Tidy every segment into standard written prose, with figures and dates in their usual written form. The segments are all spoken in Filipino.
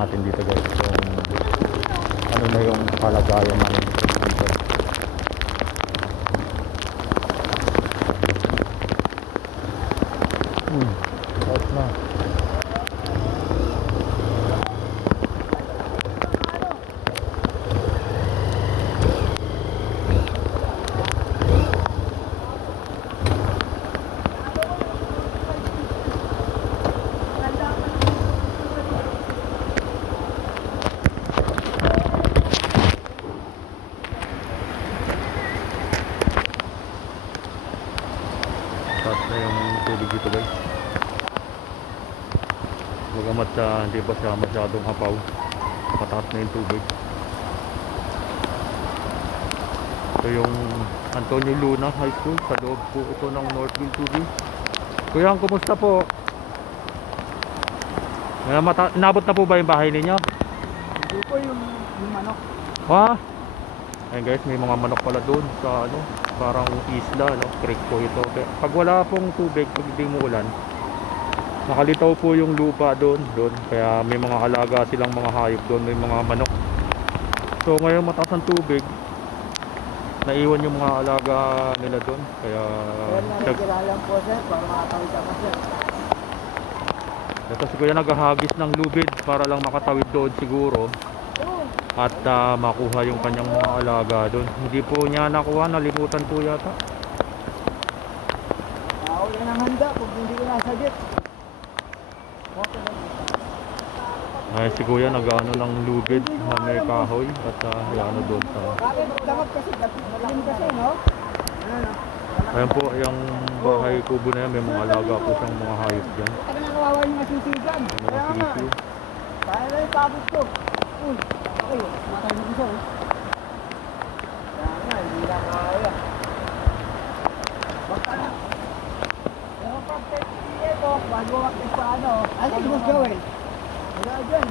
natin dito guys kung ano na yung kalagayan namin dito. Out na. Taas na yung tubig dito guys. Bagamat hindi pa siya masyadong apaw, mataas na yung tubig. Ito yung Antonio Luna High School, sa loob po ito ng Northville TV. Kuya, kumusta po? Inabot na po ba yung bahay ninyo? Hindi po yung manok. Ha? Ayun guys, may mga manok pala doon sa ano, parang isla, no? Creek po ito. Kaya pag wala pong tubig, pag hindi mo ulan, nakalitaw po yung lupa doon. Kaya may mga alaga silang mga hayop doon, may mga manok. So ngayon mataas ang tubig, naiwan yung mga alaga nila doon. Kaya Nakikilala po sir, para makatawid ako sir. ito si kuya naghahagis ng lubid para lang makatawid doon siguro. At makuha yung kanyang mga alaga doon. Hindi po niya nakuha, nalimutan po yata. Wala nang handa kung hindi ko nasagit. Ay si kuya nag-ano ng lubid na may kahoy at ano doon sa. Bakit dapat kasi malalim kasi no? Ayan po, yung bahay kubo na yan, may mga alaga po siyang mga hayop dyan. Kaya nga nawawa yung masisigan. Mga sisiw. Kaya na yung pabot ko. Uy, okay, matay mo isa eh. Kaya nga, hindi lang kaya. Basta na. Pero pag 30 ito, bago wakit pa ano. Ano yung mas gawin? Wala dyan.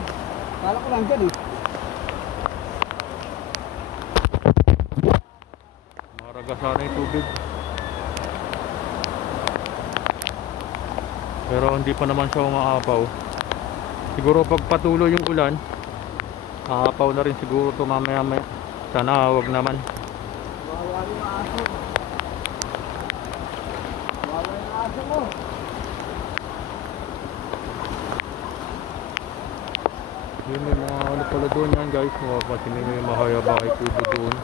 Kala ko lang dyan eh. Maraga sana yung tubig. Pero hindi pa naman siya umaapaw. Siguro pag patuloy yung ulan, aapaw na rin siguro ito mamaya. Sana wag naman. Wawa yung aso. Wawa yung aso mo. Yun, may mga ano pala doon yan guys. Mapapasin nyo yung mahayaba ay tubo doon.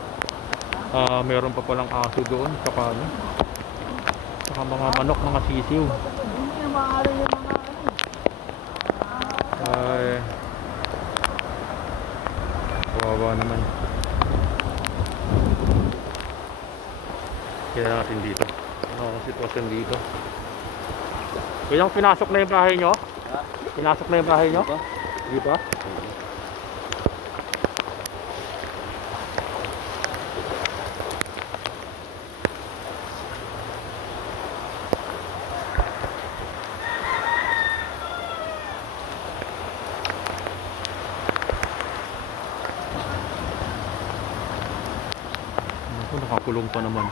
Meron pa palang aso doon. Saka ano, saka mga manok, mga sisiw. Hindi na maaari yung mga ano. Ay, kawawa naman. Kaya natin dito. Ano ang sitwasyon dito? Kaya pinasok na yung bahay nyo? Pinasok na yung bahay nyo? Di ba? Nakakulong pa naman.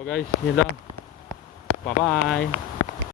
So guys, yun lang. Bye bye.